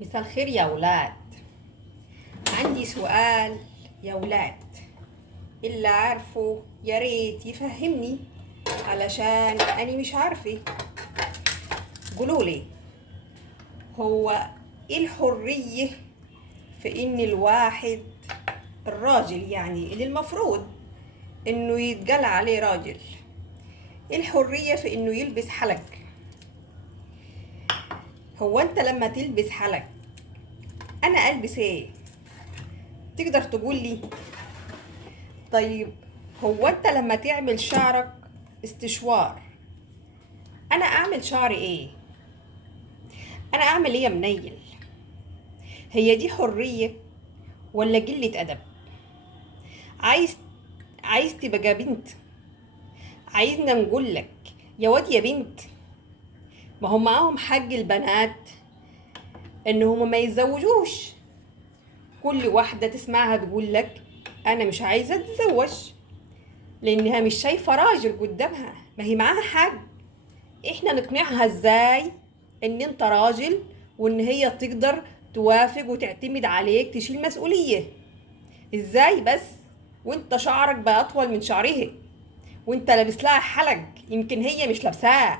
مساء الخير يا ولاد. عندي سؤال يا ولاد، اللي عارفه يا ريت يفهمني علشان أنا مش عارفة. قولولي، هو إيه الحرية في إن الواحد الراجل يعني اللي المفروض إنه يتقال عليه راجل، إيه الحرية في إنه يلبس حلق؟ هو أنت لما تلبس حلق أنا ألبس إيه؟ تقدر تقولي؟ طيب، هو انت لما تعمل شعرك استشوار انا اعمل شعري ايه؟ انا اعمل ايه يا منيل؟ هي دي حرية ولا قلة ادب؟ عايز عايز تبقى بنت؟ عايزنا نقول لك يا واد يا بنت؟ ما هم معاهم حق البنات ان هم ما يتزوجوش. كل واحدة تسمعها تقول لك انا مش عايزة اتزوج لانها مش شايفة راجل قدامها. ما هي معاها حق. احنا نقنعها ازاي ان انت راجل وان هي تقدر توافق وتعتمد عليك تشيل مسؤولية؟ ازاي بس وانت شعرك بقى اطول من شعرها وانت لابس لها حلق يمكن هي مش لابساه؟